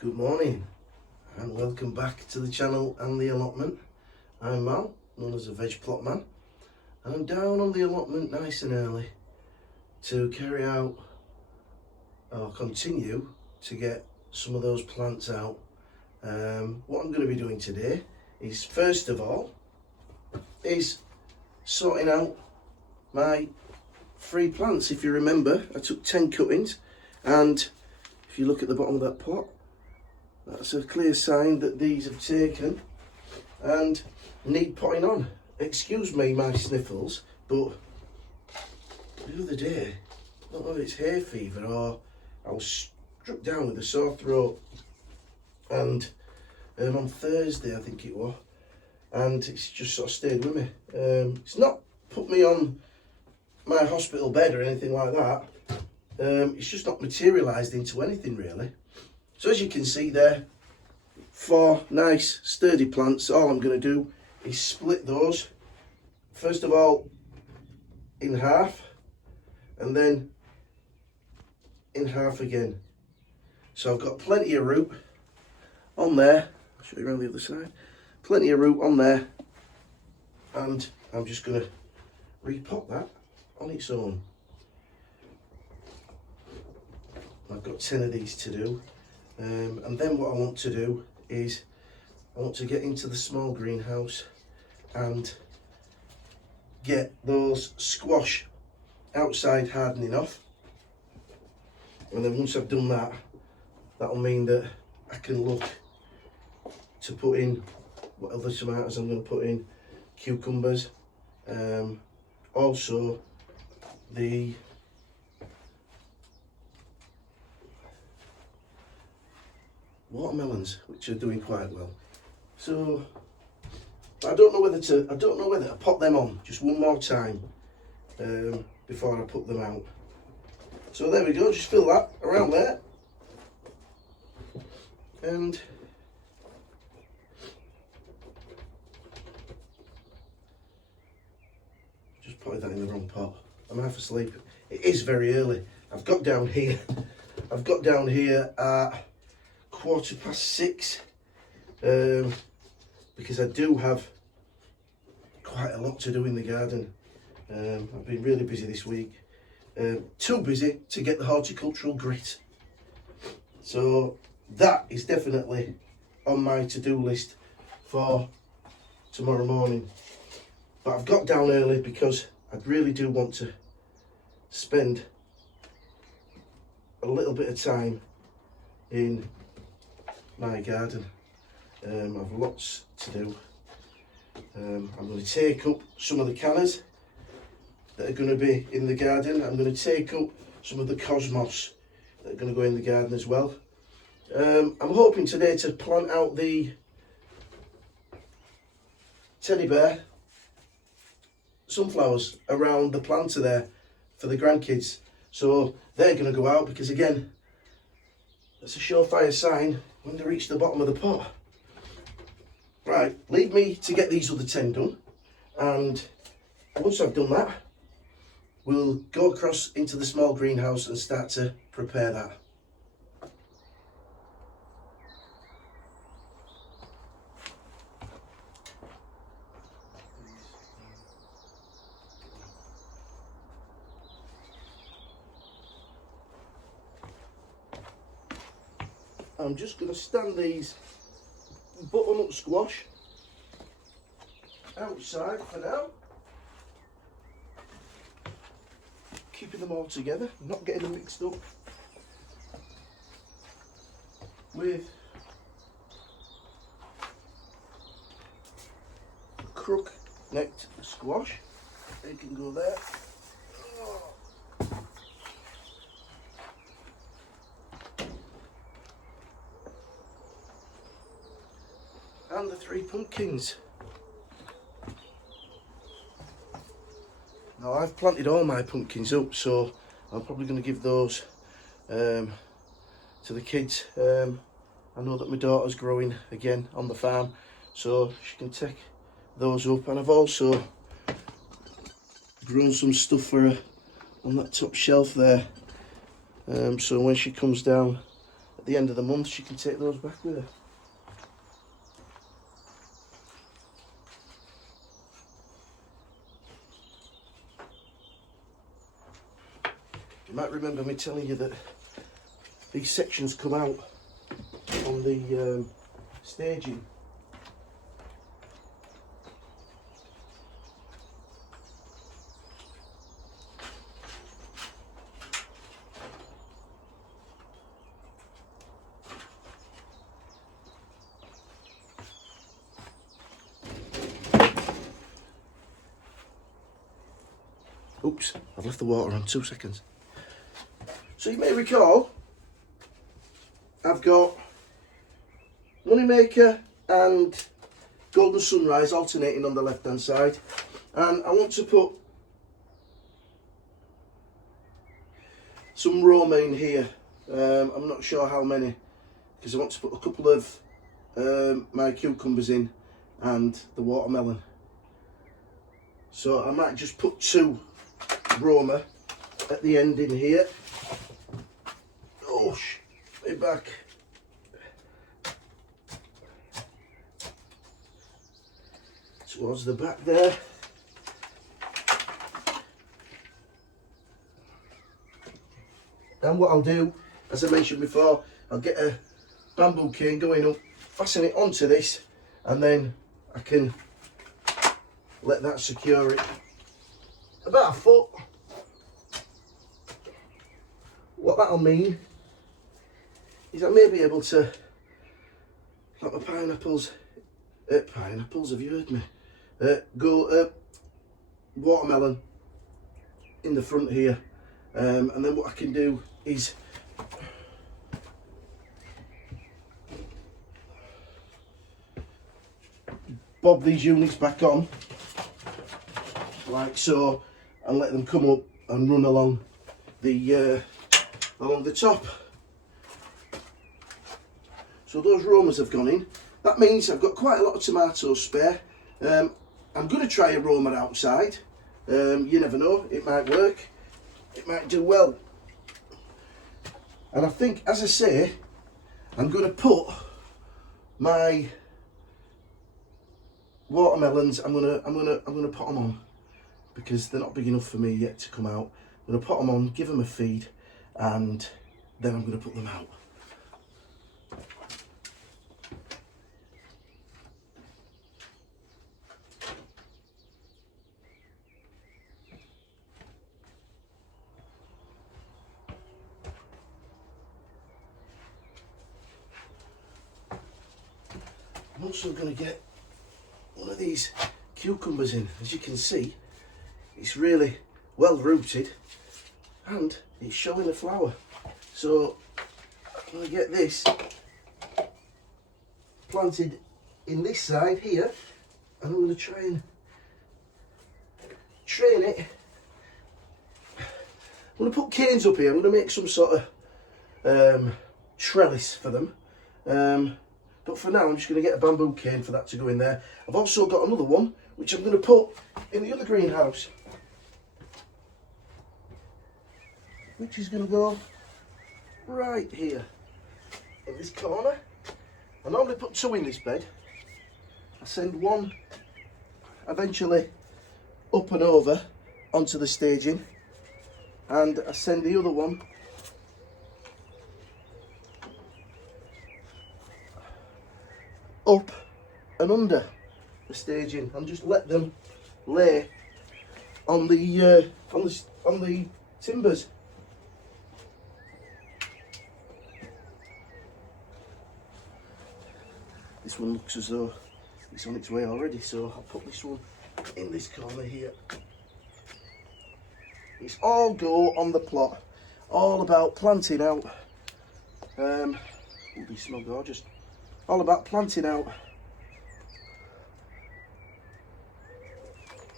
Good morning and welcome back to the channel and the allotment. I'm Mal, known as a veg plot man, and I'm down on the allotment nice and early to carry out or continue to get some of those plants out. What I'm going to be doing today is, first of all, is sorting out my free plants. If you remember, I took 10 cuttings, and if you look at the bottom of that pot, that's a clear sign that these have taken and need potting on. Excuse me, my sniffles, but the other day, I don't know if it's hay fever or I was struck down with a sore throat, and on Thursday I think it was, and it's just sort of stayed with me. It's not put me on my hospital bed or anything like that. It's just not materialised into anything really. So as you can see there, 4 nice sturdy plants. All I'm going to do is split those, first of all in half and then in half again. So I've got plenty of root on there. I'll show you around the other side. Plenty of root on there, and I'm just going to repot that on its own. I've got 10 of these to do. And then what I want to do is I want to get into the small greenhouse and get those squash outside hardening off. And then once I've done that, that'll mean that I can look to put in what other tomatoes I'm going to put in, cucumbers, also the watermelons, which are doing quite well. So I don't know whether to pop them on just one more time before I put them out. So there we go, just fill that around there, and just put that in the wrong pot. I'm half asleep. It is very early. I've got down here at 6:15, because I do have quite a lot to do in the garden. I've been really busy this week, too busy to get the horticultural grit. So that is definitely on my to-do list for tomorrow morning. But I've got down early because I really do want to spend a little bit of time in my garden. I've lots to do. I'm going to take up some of the cannas that are going to be in the garden. I'm going to take up some of the cosmos that are going to go in the garden as well. I'm hoping today to plant out the teddy bear sunflowers around the planter there for the grandkids. So they're going to go out because, again, that's a surefire sign when they reach the bottom of the pot. Right, leave me to get these other 10 done, and once I've done that, we'll go across into the small greenhouse and start to prepare that. I'm just going to stand these butternut squash outside for now, keeping them all together, not getting them mixed up with crook-necked squash. They can go there. And the 3 pumpkins. Now I've planted all my pumpkins up, so I'm probably going to give those to the kids. I know that my daughter's growing again on the farm, so she can take those up, and I've also grown some stuff for her on that top shelf there, so when she comes down at the end of the month she can take those back with her. You might remember me telling you that these sections come out on the staging. Oops, I've left the water on, 2 seconds. So you may recall, I've got Moneymaker and Golden Sunrise alternating on the left hand side, and I want to put some Roma in here. I'm not sure how many, because I want to put a couple of my cucumbers in and the watermelon. So I might just put 2 Roma at the end in here. Oh, way back. Towards the back there. And what I'll do, as I mentioned before, I'll get a bamboo cane going up, fasten it onto this, and then I can let that secure it. About 1 foot. What that'll mean is I may be able to, like my pineapples, have you heard me? Go watermelon in the front here, and then what I can do is bob these units back on like so, and let them come up and run along the top. So those Romas have gone in. That means I've got quite a lot of tomatoes spare. I'm going to try a Roma outside. You never know, it might work, it might do well. And I think, as I say, I'm going to put my watermelons. I'm gonna put them on, because they're not big enough for me yet to come out. I'm going to put them on, give them a feed, and then I'm going to put them out. I'm also going to get one of these cucumbers in. As you can see, it's really well rooted and it's showing a flower. So I'm going to get this planted in this side here, and I'm going to try and train it. I'm going to put canes up here. I'm going to make some sort of trellis for them. But for now, I'm just going to get a bamboo cane for that to go in there. I've also got another one, which I'm going to put in the other greenhouse, which is going to go right here in this corner. I normally put 2 in this bed. I send one eventually up and over onto the staging, and I send the other one up and under the staging, and just let them lay on the timbers. This one looks as though it's on its way already, so I'll put this one in this corner here. It's all go on the plot, all about planting out. These smell gorgeous. All about planting out.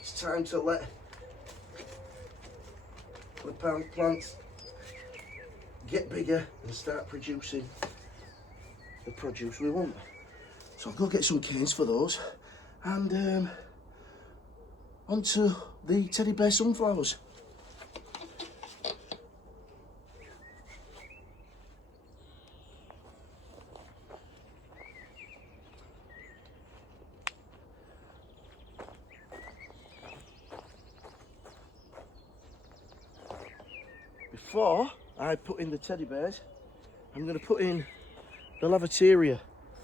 It's time to let the plants get bigger and start producing the produce we want. So I'll go get some canes for those, and onto the teddy bear sunflowers. before I put in the teddy bears, I'm going to put in the lavatoria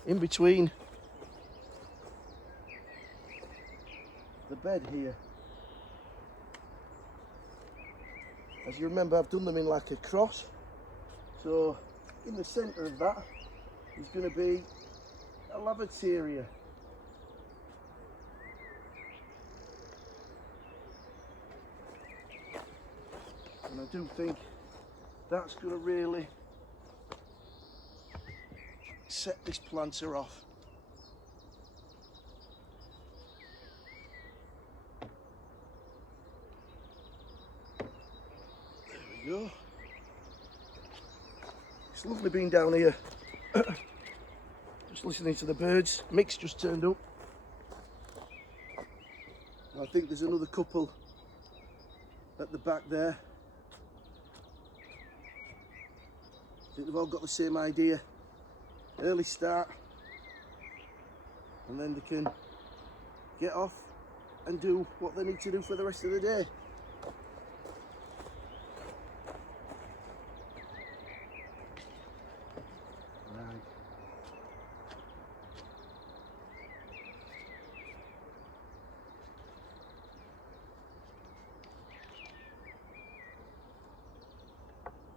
in between the bed here. As you remember, I've done them in like a cross. So in the centre of that is going to be a lavatoria. And I do think that's going to really set this planter off. There we go. It's lovely being down here, just listening to the birds. Mick's just turned up. I think there's another couple at the back there. I think they've all got the same idea. Early start, and then they can get off and do what they need to do for the rest of the day. Right.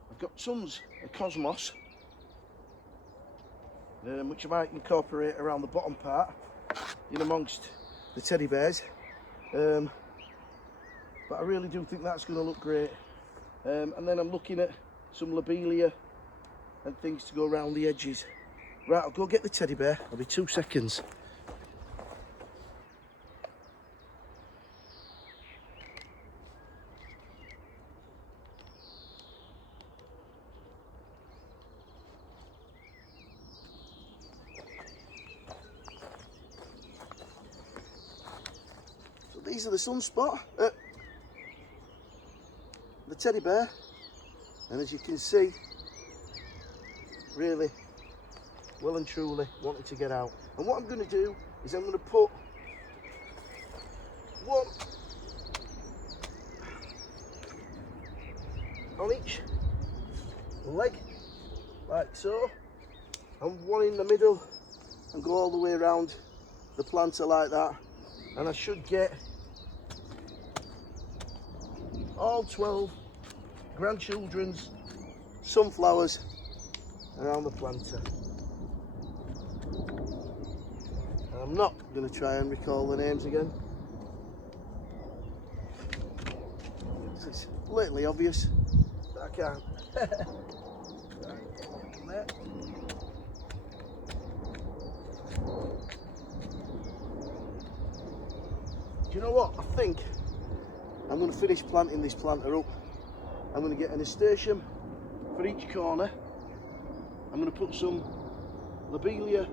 I've got tons of cosmos, which I might incorporate around the bottom part, in amongst the teddy bears. But I really do think that's going to look great. And then I'm looking at some lobelia and things to go around the edges. Right, I'll go get the teddy bear. I'll be 2 seconds. These are the sunspot, the teddy bear, and as you can see, really well and truly wanting to get out. And what I'm going to do is I'm going to put one on each leg, like so, and one in the middle, and go all the way around the planter like that, and I should get all 12 grandchildren's sunflowers around the planter. And I'm not going to try and recall the names again. It's blatantly obvious, but I can't. Right, there. Do you know what? I think I'm going to finish planting this planter up. I'm going to get an nasturtium for each corner. I'm going to put some lobelia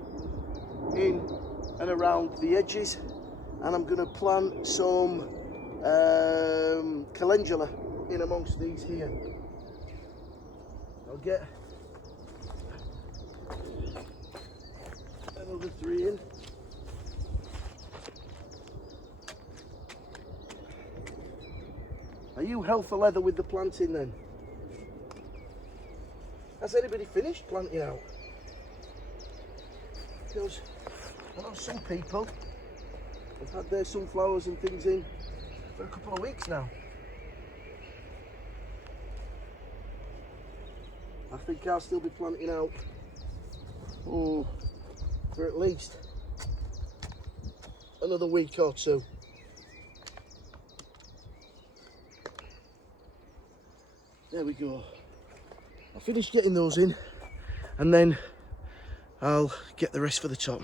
in and around the edges, and I'm going to plant some calendula in amongst these here. I'll get another 3 in. Are you hell for leather with the planting then? Has anybody finished planting out? Because I know some people have had their sunflowers and things in for a couple of weeks now. I think I'll still be planting out for at least another week or two. There we go. I'll finish getting those in, and then I'll get the rest for the top.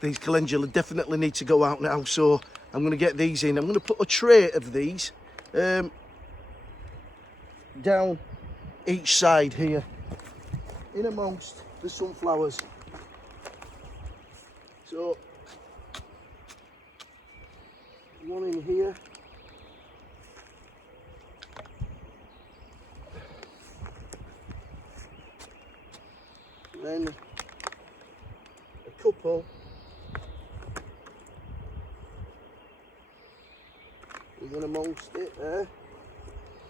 These calendula definitely need to go out now, so I'm going to get these in. I'm going to put a tray of these down each side here, in amongst the sunflowers. So, one in here. Then a couple. Even amongst it there.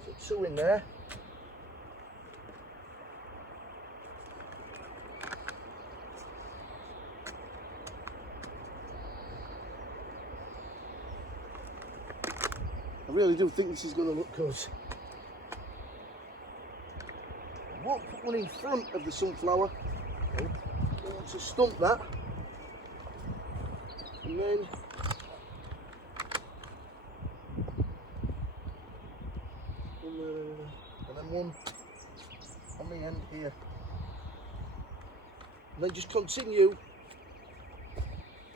So 2 in there. I really do think this is going to look good. I won't put one in front of the sunflower. I want to stump that. And then one on the end here. And then just continue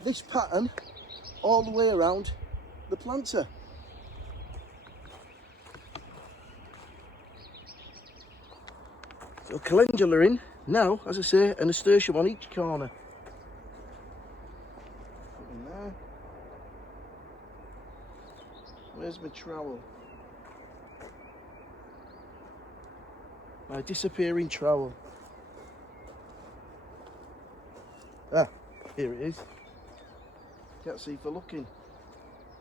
this pattern all the way around the planter. So calendula in now, as I say, a nasturtium on each corner. Put in there. Where's my trowel? My disappearing trowel. Ah, here it is. Can't see for looking.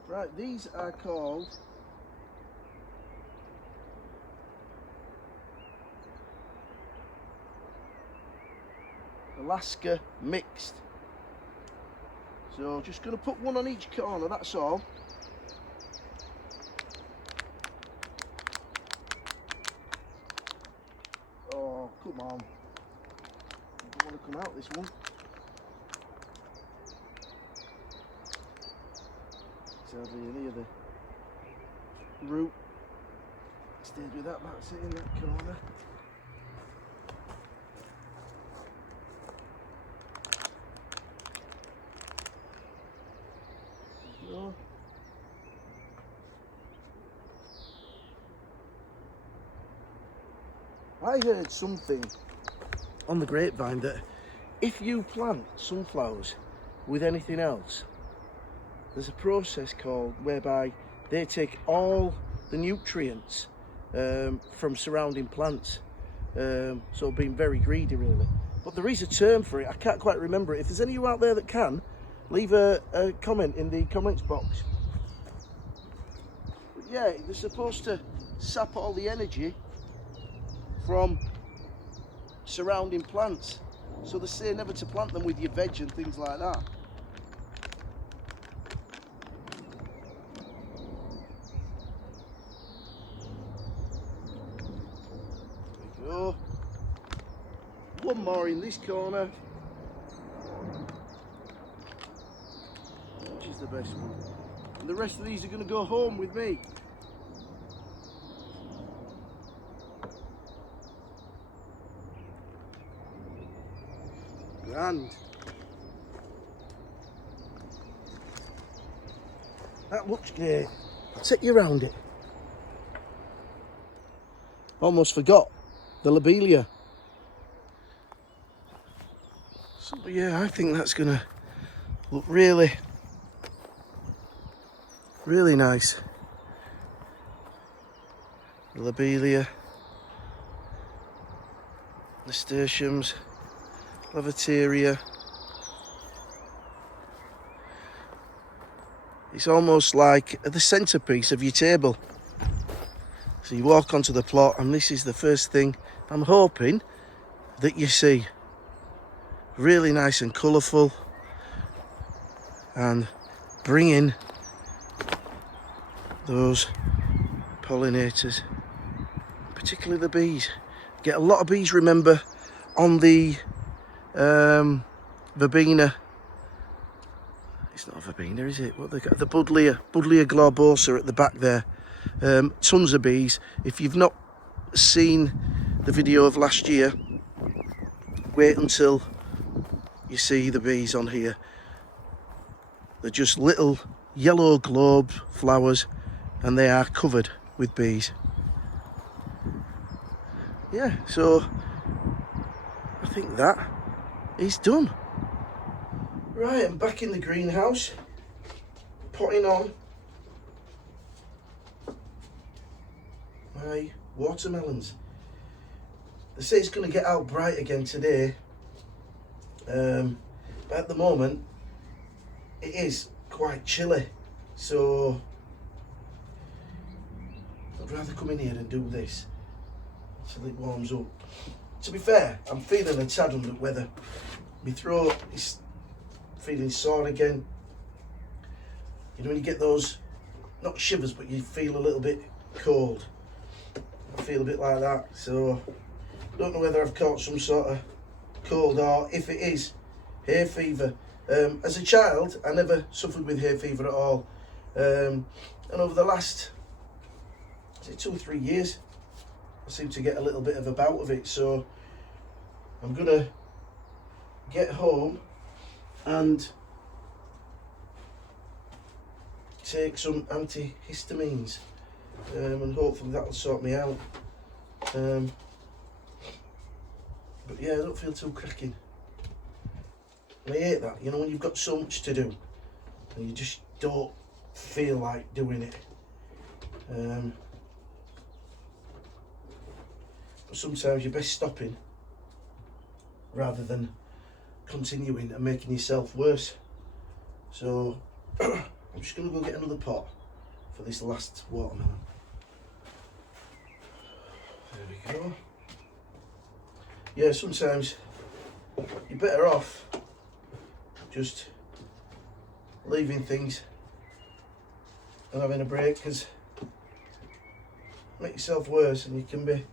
Right, these are called Alaska Mixed. So just going to put one on each corner, that's all. Oh, come on. I don't want to come out this one. So near the root. Stay with that, that's it in that corner. I heard something on the grapevine that if you plant sunflowers with anything else, there's a process called whereby they take all the nutrients from surrounding plants. So being very greedy really. But there is a term for it, I can't quite remember it. If there's any of you out there that can, leave a comment in the comments box. But yeah, they're supposed to sap all the energy from surrounding plants. So they say never to plant them with your veg and things like that. There we go. One more in this corner. Which is the best one. And the rest of these are going to go home with me. Grand. That looks great. I'll take you around it. Almost forgot the lobelia. So yeah, I think that's gonna look really, really nice. The lobelia, nasturtiums, Lavateria. It's almost like the centerpiece of your table. So you walk onto the plot and this is the first thing I'm hoping that you see. Really nice and colourful and bring in those pollinators, particularly the bees. Get a lot of bees, remember, on the verbena. It's not a verbena, is it? What they got? The Buddleia globosa at the back there. Tons of bees. If you've not seen the video of last year, wait until you see the bees on here. They're just little yellow globe flowers and they are covered with bees. Yeah, so I think that is done. Right, I'm back in the greenhouse, potting on my watermelons. They say it's going to get out bright again today. at the moment it is quite chilly, so I'd rather come in here and do this until it warms up. To be fair, I'm feeling a tad under the weather. My throat is feeling sore again. You know when you get those, not shivers, but you feel a little bit cold. I feel a bit like that, so I don't know whether I've caught some sort of cold or if it is hay fever. As a child, I never suffered with hay fever at all. And over the last, is it 2 or 3 years, I seem to get a little bit of a bout of it. So I'm gonna get home and take some antihistamines, and hopefully that'll sort me out. But yeah, I don't feel too cracking. And I hate that, you know, when you've got so much to do and you just don't feel like doing it. But sometimes you're best stopping rather than continuing and making yourself worse. So I'm just going to go get another pot for this last watermelon. There we go. Yeah, sometimes you're better off just leaving things and having a break, because make yourself worse and you can be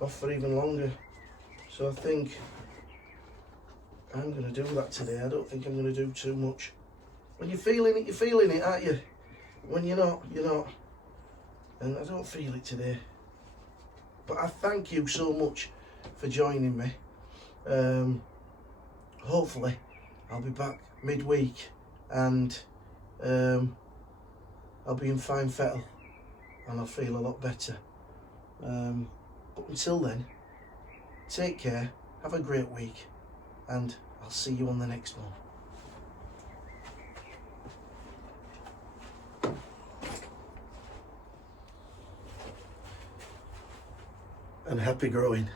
off for even longer. So I think I'm going to do that today. I don't think I'm going to do too much. When you're feeling it, you're feeling it, aren't you? When you're not, you're not. And I don't feel it today. But I thank you so much for joining me. Hopefully I'll be back midweek and I'll be in fine fettle and I'll feel a lot better. But until then, take care, have a great week, and I'll see you on the next one. And happy growing.